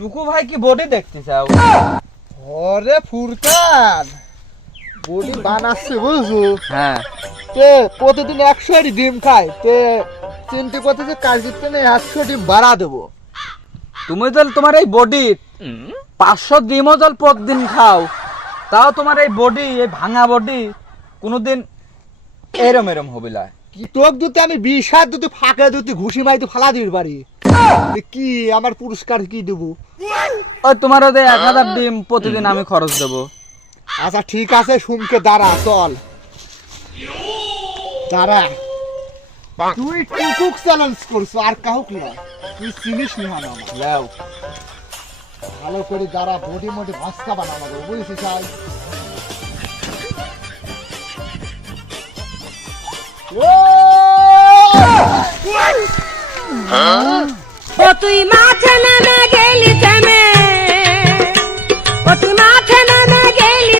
টুকু ভাই কি বডি দেখতে চাও? ওরে ফুরকান, বডি বানাচ্ছে বুঝছো? হ্যাঁ। তে প্রতিদিন 100টি ডিম খায়, তে চিন্তা করতেছে কালকে থেকে 100 ডিম বাড়া দেবো। তুমি তো তোমার এই বডি 500 ডিমও জল প্রতিদিন খাও, তাও তোমার এই বডি, এই ভাঙা বডি কোনোদিন এরম এরম হবে না। কি তোক দুতে আমি 20 হাত দুতে ফাঁকা দুতে ঘুষি মাইতে ফালা দিতে পারি, কি আমার পুরস্কার কি দেবো? ওই তোমার ওদের 1000 ডিম প্রতিদিন আমি খরচ দেবো। আচ্ছা ঠিক আছে, সুমকে দাঁড়া, চল দাঁড়া। তুই টুকুক চ্যালেঞ্জ করছো, আর কাউক না, তুই চিনিস নি আমার। লাও ভালো করে দাঁড়া, বডি মোডি ভাস্তা বানাবো, বুঝেছিস? চাই ও তুই মাঠে নেমে